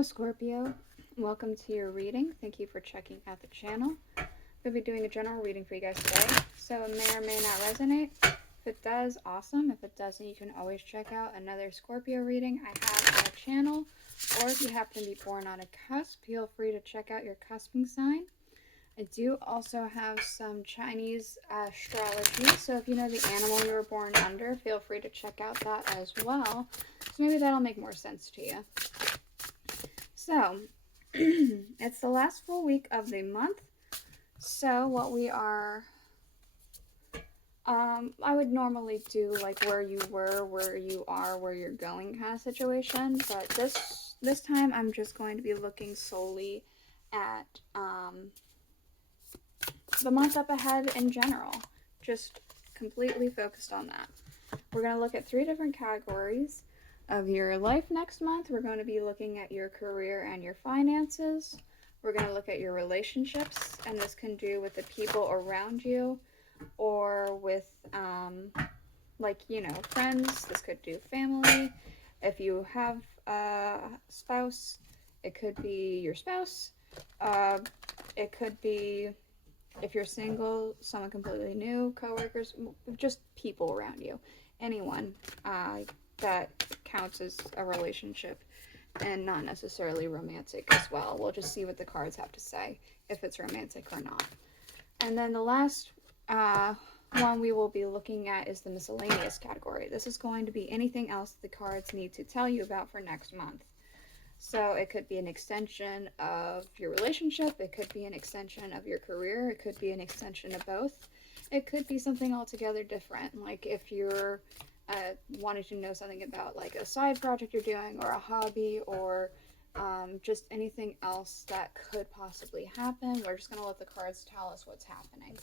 Hello Scorpio, welcome to your reading. Thank you for checking out the channel. We'll be doing a general reading for you guys today, so it may or may not resonate. If it does, awesome. If it doesn't, you can always check out another Scorpio reading I have on the channel, or if you happen to be born on a cusp, feel free to check out your cusping sign. I do also have some Chinese astrology, so if you know the animal you were born under, feel free to check out that as well. So maybe that'll make more sense to you. So, it's the last full week of the month, so what we are, I would normally do like where you were, where you are, where you're going kind of situation, but this time I'm just going to be looking solely at, the month up ahead in general, just completely focused on that. We're going to look at 3 different categories of your life next month. We're going to be looking at your career and your finances. We're going to look at your relationships, and this can do with the people around you or with like, you know, friends. This could do family. If you have a spouse, it could be your spouse. It could be, if you're single, someone completely new, coworkers, just people around you, anyone that counts as a relationship, and not necessarily romantic as well. We'll just see what the cards have to say, if it's romantic or not. And then the last one we will be looking at is the miscellaneous category. This is going to be anything else the cards need to tell you about for next month. So it could be an extension of your relationship, it could be an extension of your career, it could be an extension of both. It could be something altogether different, like if you're wanting to know something about like a side project you're doing, or a hobby, or just anything else that could possibly happen. We're just going to let the cards tell us what's happening.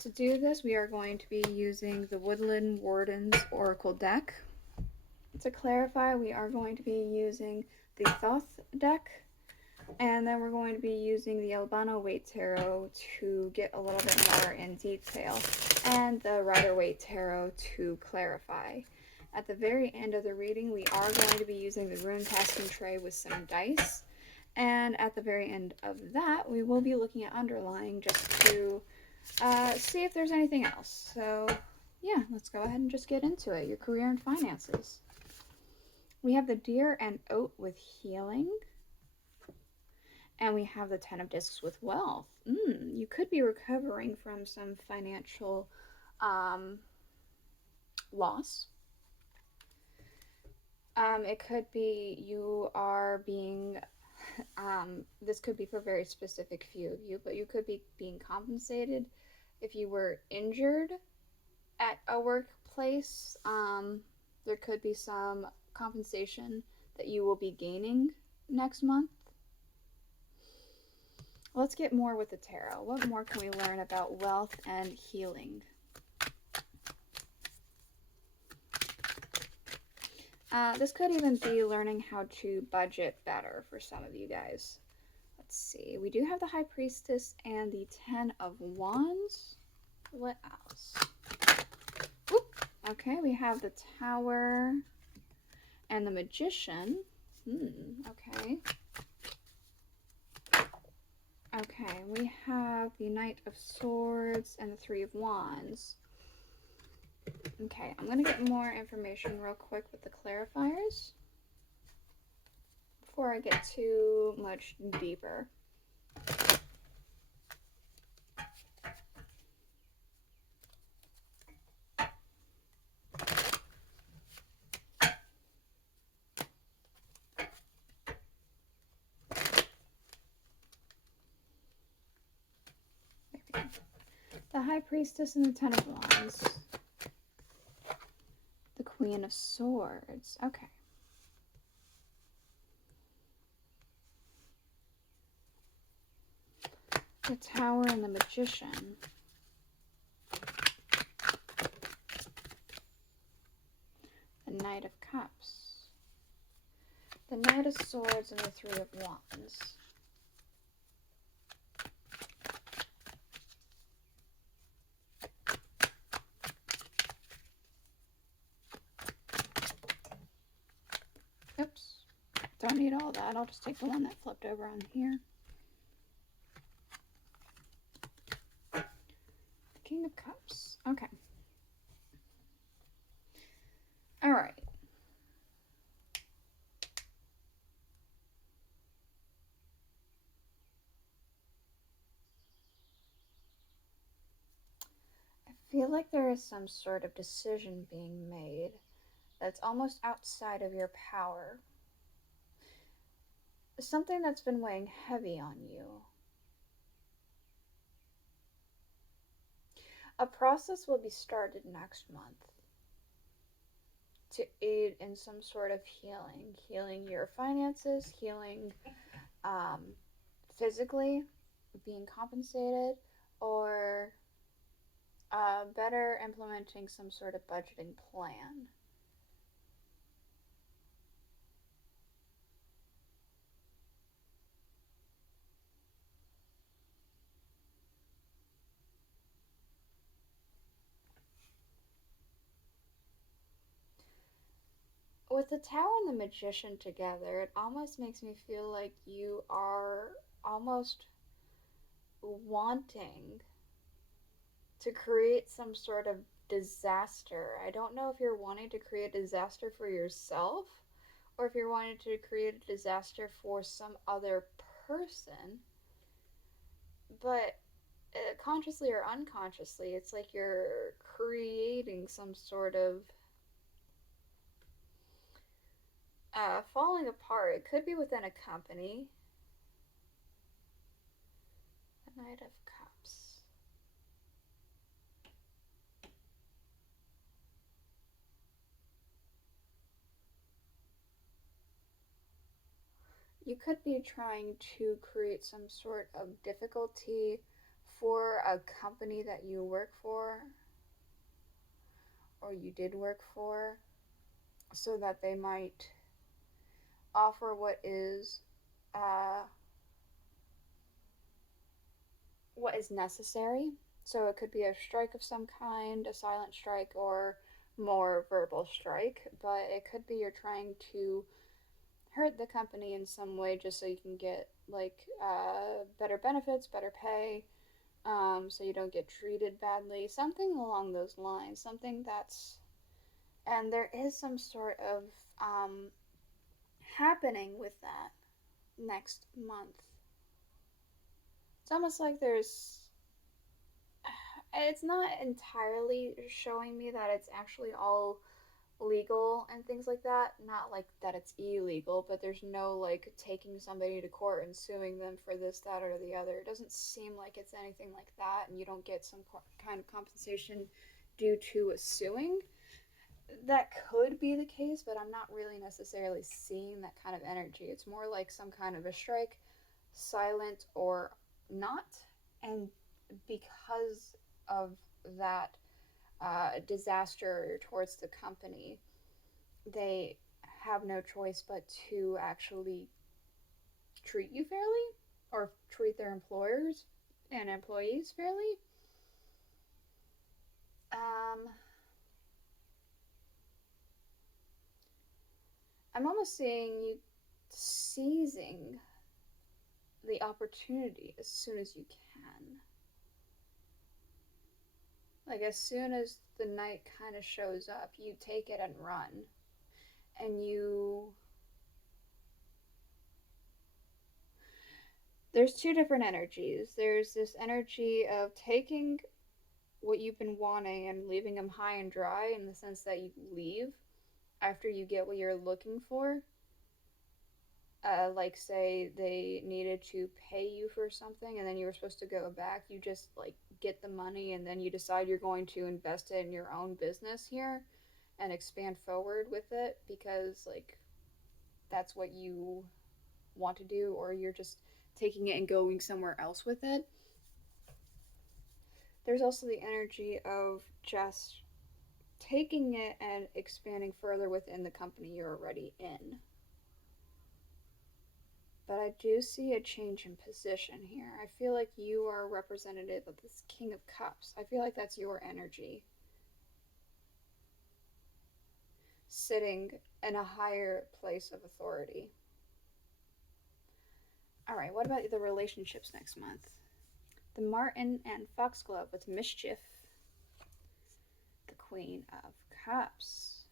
To do this, we are going to be using the Woodland Wardens Oracle deck. To clarify, we are going to be using the Thoth deck, and then we're going to be using the Albano-Waite tarot to get a little bit more in detail, and the Rider-Waite tarot to clarify. At the very end of the reading, we are going to be using the rune casting tray with some dice, and at the very end of that, we will be looking at underlying just to see if there's anything else. So yeah, let's go ahead and just get into it. Your career and finances. We have the Deer and Oat with healing. And we have the 10 of Discs with wealth. You could be recovering from some financial loss. It could be you are being, this could be for a very specific few of you, but you could be being compensated if you were injured at a workplace. There could be some compensation that you will be gaining next month. Let's get more with the tarot. What more can we learn about wealth and healing? This could even be learning how to budget better for some of you guys. Let's see. We do have the High Priestess and the 10 of Wands. What else? Oop. Okay, we have the Tower and the Magician. Okay. Okay, we have the Knight of Swords and the 3 of Wands. Okay, I'm going to get more information real quick with the clarifiers before I get too much deeper. The High Priestess and the 10 of Wands. The Queen of Swords. Okay. The Tower and the Magician. The Knight of Cups. The Knight of Swords and the 3 of Wands. Don't need all that. I'll just take the one that flipped over on here. King of Cups. Okay. All right. I feel like there is some sort of decision being made that's almost outside of your power. Something that's been weighing heavy on you. A process will be started next month to aid in some sort of healing your finances, healing physically, being compensated, or better implementing some sort of budgeting plan. With the Tower and the Magician together, it almost makes me feel like you are almost wanting to create some sort of disaster. I don't know if you're wanting to create a disaster for yourself or if you're wanting to create a disaster for some other person, but consciously or unconsciously, it's like you're creating some sort of falling apart. It could be within a company. The Knight of Cups. You could be trying to create some sort of difficulty for a company that you work for or you did work for so that they might offer what is necessary. So it could be a strike of some kind, a silent strike, or more verbal strike, but it could be you're trying to hurt the company in some way just so you can get like better benefits, better pay, so you don't get treated badly, something along those lines, something that's, and there is some sort of happening with that next month. It's almost like it's not entirely showing me that it's actually all legal and things like that. Not like that it's illegal, but there's no like taking somebody to court and suing them for this, that, or the other. It doesn't seem like it's anything like that, and you don't get some kind of compensation due to a suing. That could be the case, but I'm not really necessarily seeing that kind of energy. It's more like some kind of a strike, silent or not, and because of that disaster towards the company, they have no choice but to actually treat you fairly or treat their employers and employees fairly. I'm almost seeing you seizing the opportunity as soon as you can. Like, as soon as the night kind of shows up, you take it and run. And there's two different energies. There's this energy of taking what you've been wanting and leaving them high and dry, in the sense that you leave after you get what you're looking for. Like, say they needed to pay you for something and then you were supposed to go back. You just like get the money and then you decide you're going to invest it in your own business here and expand forward with it because like that's what you want to do, or you're just taking it and going somewhere else with it. There's also the energy of just taking it and expanding further within the company you're already in. But I do see a change in position here. I feel like you are a representative of this King of Cups. I feel like that's your energy. Sitting in a higher place of authority. All right, what about the relationships next month? The Martin and Foxglove with mischief. The Queen of Cups.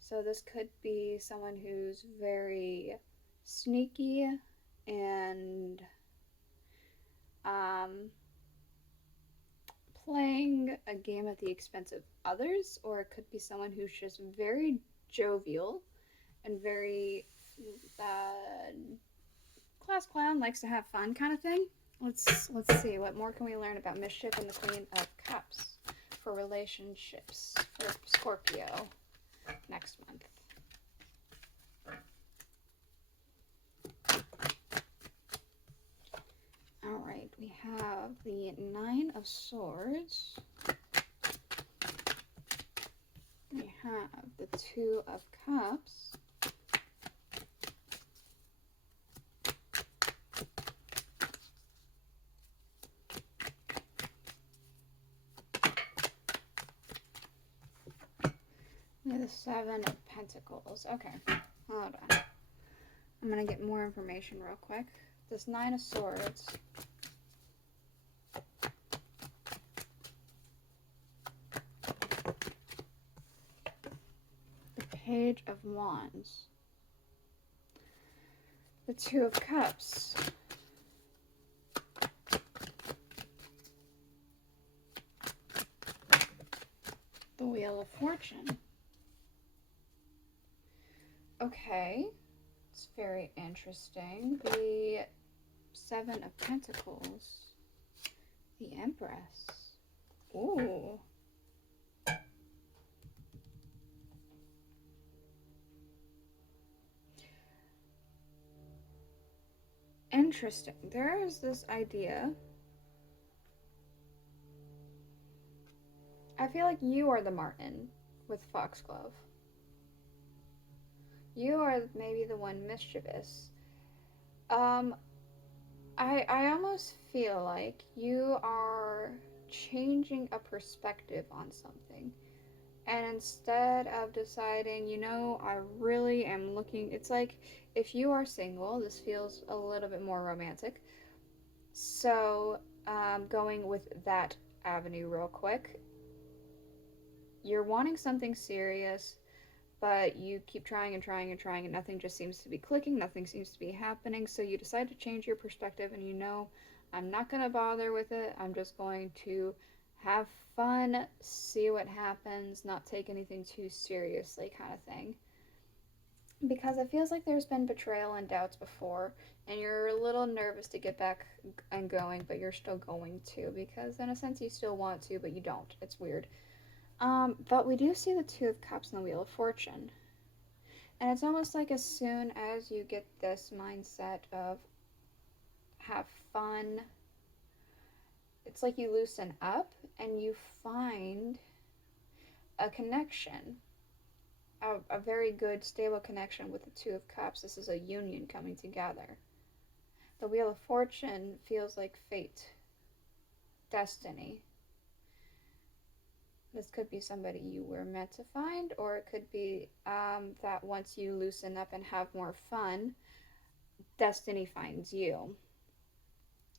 So this could be someone who's very sneaky and playing a game at the expense of others, or it could be someone who's just very jovial and very class clown, likes to have fun kind of thing. Let's see, what more can we learn about mischief and the Queen of Cups for relationships for Scorpio next month. All right, we have the Nine of Swords. We have the Two of Cups. The Seven of Pentacles. Okay, hold on. I'm going to get more information real quick. This Nine of Swords. The Page of Wands. The Two of Cups. The Wheel of Fortune. Okay, it's very interesting. The Seven of Pentacles. The Empress. Ooh. Interesting. There is this idea. I feel like you are the Martin with Foxglove. You are maybe the one mischievous. I almost feel like you are changing a perspective on something. And instead of deciding, you know, I really am looking, it's like if you are single, this feels a little bit more romantic. So, going with that avenue real quick, you're wanting something serious, but you keep trying and trying and trying, and nothing just seems to be clicking, nothing seems to be happening. So you decide to change your perspective, and you know, I'm not going to bother with it. I'm just going to have fun, see what happens, not take anything too seriously, kind of thing. Because it feels like there's been betrayal and doubts before, and you're a little nervous to get back and going, but you're still going to, because in a sense you still want to, but you don't. It's weird. But we do see the Two of Cups and the Wheel of Fortune. And it's almost like as soon as you get this mindset of have fun, it's like you loosen up and you find a connection, a very good, stable connection with the Two of Cups. This is a union coming together. The Wheel of Fortune feels like fate, destiny. This could be somebody you were meant to find, or it could be that once you loosen up and have more fun, destiny finds you.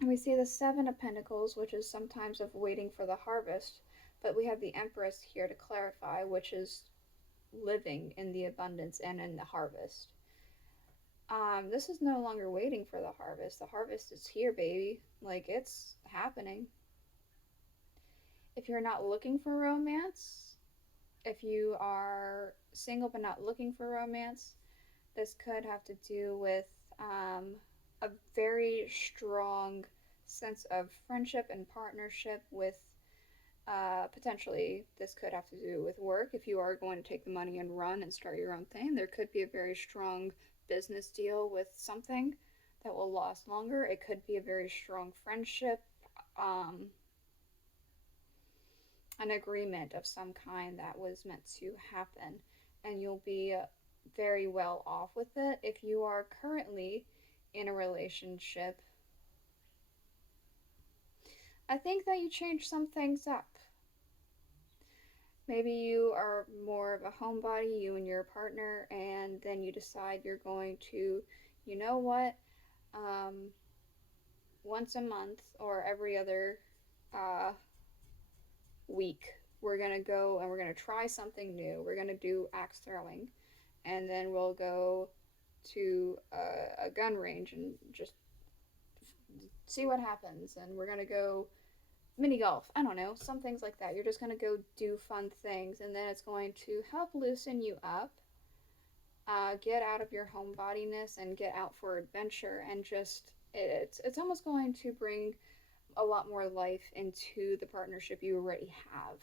And we see the Seven of Pentacles, which is sometimes of waiting for the harvest, but we have the Empress here to clarify, which is living in the abundance and in the harvest. This is no longer waiting for the harvest. The harvest is here, baby. Like, it's happening. If you're not looking for romance, if you are single but not looking for romance, this could have to do with a very strong sense of friendship and partnership with potentially this could have to do with work. If you are going to take the money and run and start your own thing, there could be a very strong business deal with something that will last longer. It could be a very strong friendship, an agreement of some kind that was meant to happen, and you'll be very well off with it. If you are currently in a relationship, I think that you change some things up. Maybe you are more of a homebody, you and your partner, and then you decide you're going to, you know what, um, once a month or every other uh, week, we're going to go and we're going to try something new. We're going to do axe throwing, and then we'll go to a gun range and just see what happens. And we're going to go mini golf. I don't know, some things like that. You're just going to go do fun things, and then it's going to help loosen you up, get out of your homebodiness and get out for adventure, and just it's almost going to bring a lot more life into the partnership you already have.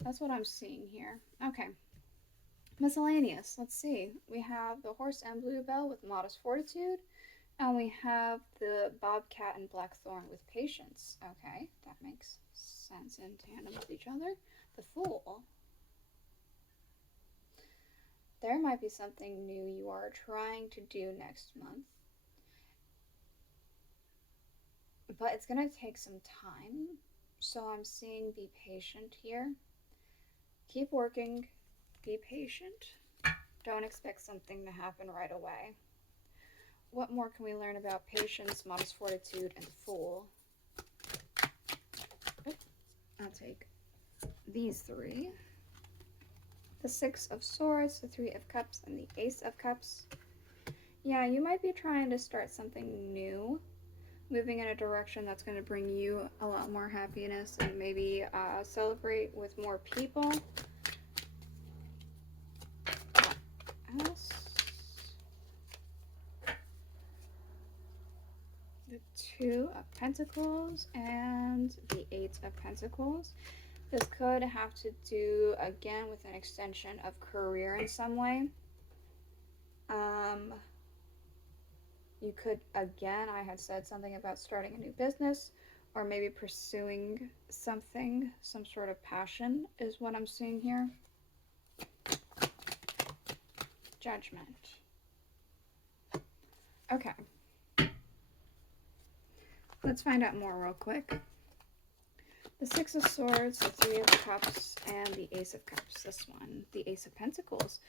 That's what I'm seeing here. Okay. Miscellaneous. Let's see. We have the horse and bluebell with modest fortitude. And we have the bobcat and blackthorn with patience. Okay, that makes sense in tandem with each other. The fool. There might be something new you are trying to do next month. But it's going to take some time. So I'm seeing be patient here. Keep working. Be patient. Don't expect something to happen right away. What more can we learn about patience, modest fortitude, and the fool? I'll take these three. The Six of Swords, the Three of Cups, and the Ace of Cups. Yeah, you might be trying to start something new, moving in a direction that's going to bring you a lot more happiness and maybe celebrate with more people. What else? The Two of Pentacles and the Eight of Pentacles. This could have to do, again, with an extension of career in some way. You could, again, I had said something about starting a new business or maybe pursuing something, some sort of passion is what I'm seeing here. Judgment. Okay. Let's find out more real quick. The Six of Swords, the Three of Cups, and the Ace of Cups. This one, the Ace of Pentacles.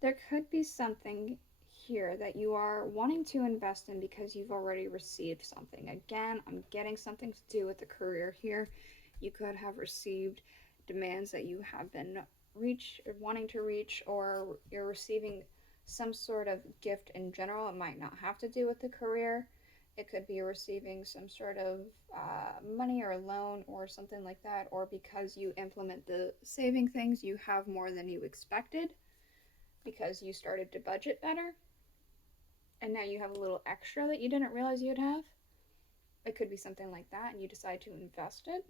There could be something here that you are wanting to invest in because you've already received something. Again, I'm getting something to do with the career here. You could have received demands that you have been wanting to reach, or you're receiving some sort of gift in general. It might not have to do with the career. It could be receiving some sort of money or loan or something like that, or because you implement the saving things, you have more than you expected because you started to budget better, and now you have a little extra that you didn't realize you'd have. It could be something like that, and you decide to invest it.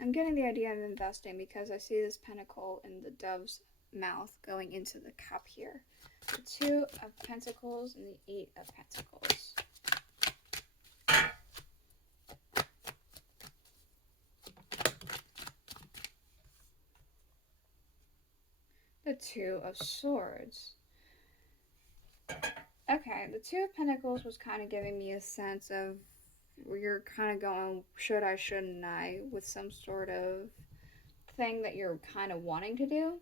I'm getting the idea of investing because I see this pentacle in the dove's mouth going into the cup here. The Two of Pentacles and the Eight of Pentacles. The Two of Swords. Okay, the Two of Pentacles was kind of giving me a sense of where you're kind of going, should I, shouldn't I, with some sort of thing that you're kind of wanting to do.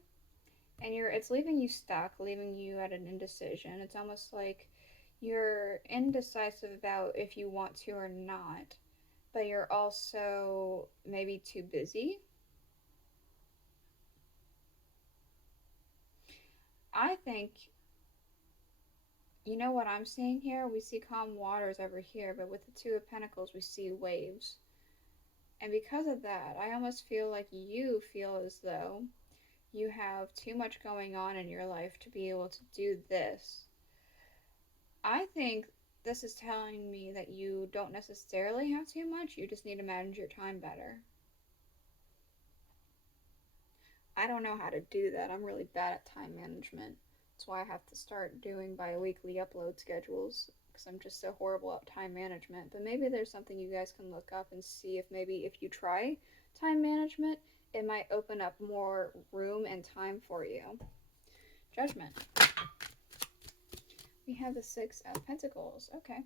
And it's leaving you stuck, leaving you at an indecision. It's almost like you're indecisive about if you want to or not, but you're also maybe too busy. I think, you know what I'm seeing here? We see calm waters over here, but with the Two of Pentacles, we see waves. And because of that, I almost feel like you feel as though you have too much going on in your life to be able to do this. I think this is telling me that you don't necessarily have too much, you just need to manage your time better. I don't know how to do that. I'm really bad at time management. That's why I have to start doing bi-weekly upload schedules, because I'm just so horrible at time management. But maybe there's something you guys can look up and see if maybe if you try time management, it might open up more room and time for you. Judgment. We have the Six of Pentacles. Okay.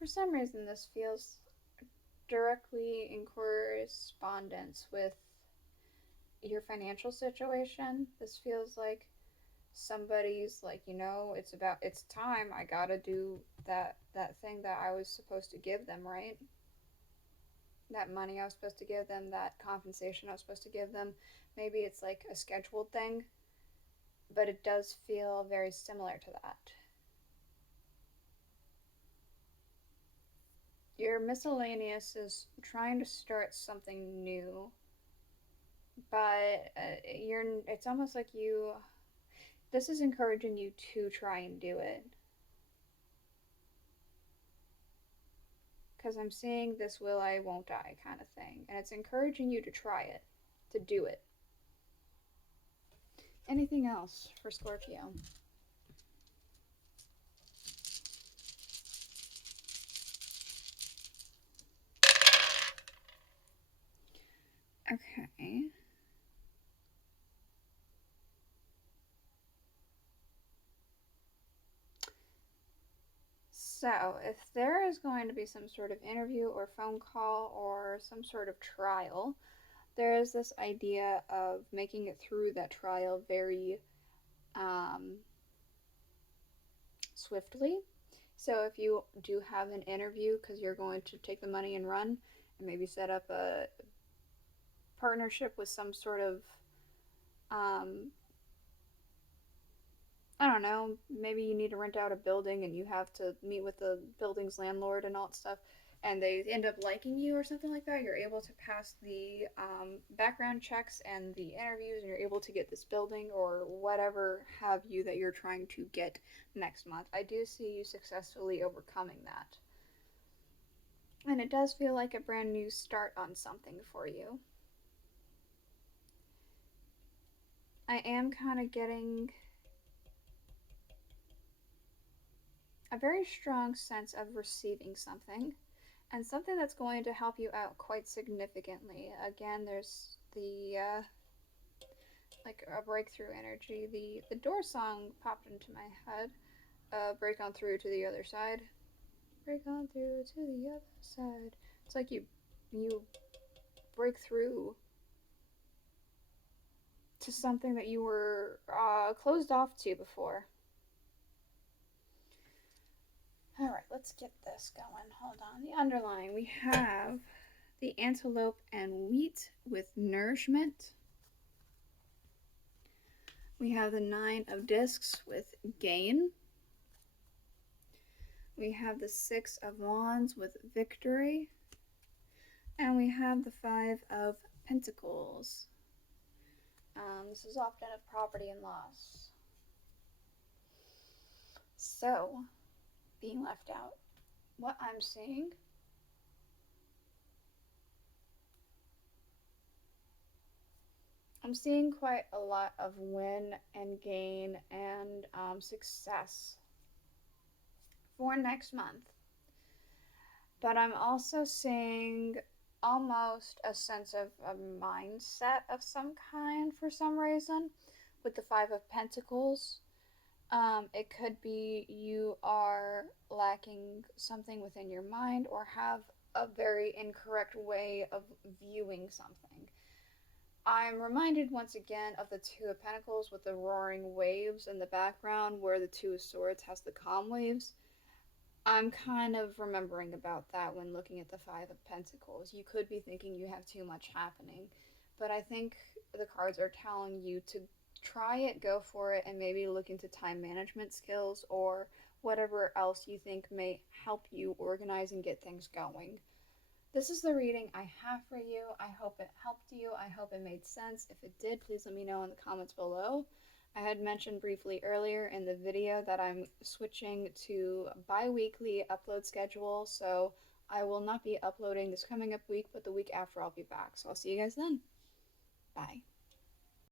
For some reason, this feels directly in correspondence with your financial situation. This feels like somebody's like, it's time. I gotta do that thing that I was supposed to give them, right? That money I was supposed to give them, that compensation I was supposed to give them. Maybe it's like a scheduled thing, but it does feel very similar to that. Your miscellaneous is trying to start something new, but it's almost like this is encouraging you to try and do it. Because I'm seeing this will I, won't I kind of thing. And it's encouraging you to try it, to do it. Anything else for Scorpio? Okay. So, if there is going to be some sort of interview or phone call or some sort of trial, there is this idea of making it through that trial very swiftly. So, if you do have an interview because you're going to take the money and run and maybe set up a partnership with some sort of I don't know, maybe you need to rent out a building and you have to meet with the building's landlord and all that stuff, and they end up liking you or something like that. You're able to pass the background checks and the interviews, and you're able to get this building or whatever have you that you're trying to get next month. I do see you successfully overcoming that. And it does feel like a brand new start on something for you. I am kind of getting a very strong sense of receiving something and something that's going to help you out quite significantly. Again, there's the like a breakthrough energy. The door song popped into my head. Break on through to the other side. Break on through to the other side. It's like you break through to something that you were closed off to before. All right, let's get this going. Hold on. The underlying, we have the antelope and wheat with nourishment. We have the 9 of discs with gain. We have the 6 of wands with victory. And we have the 5 of pentacles. This is often of property and loss. So, being left out, what I'm seeing quite a lot of win and gain and success for next month. But I'm also seeing almost a sense of a mindset of some kind for some reason with the 5 of pentacles. It could be you are lacking something within your mind or have a very incorrect way of viewing something. I'm reminded once again of the 2 of pentacles with the roaring waves in the background where the 2 of swords has the calm waves. I'm kind of remembering about that when looking at the 5 of pentacles. You could be thinking you have too much happening, but I think the cards are telling you to try it, go for it, and maybe look into time management skills or whatever else you think may help you organize and get things going. This is the reading I have for you. I hope it helped you. I hope it made sense. If it did, please let me know in the comments below. I had mentioned briefly earlier in the video that I'm switching to bi-weekly upload schedule, so I will not be uploading this coming up week, but the week after I'll be back. So I'll see you guys then. Bye.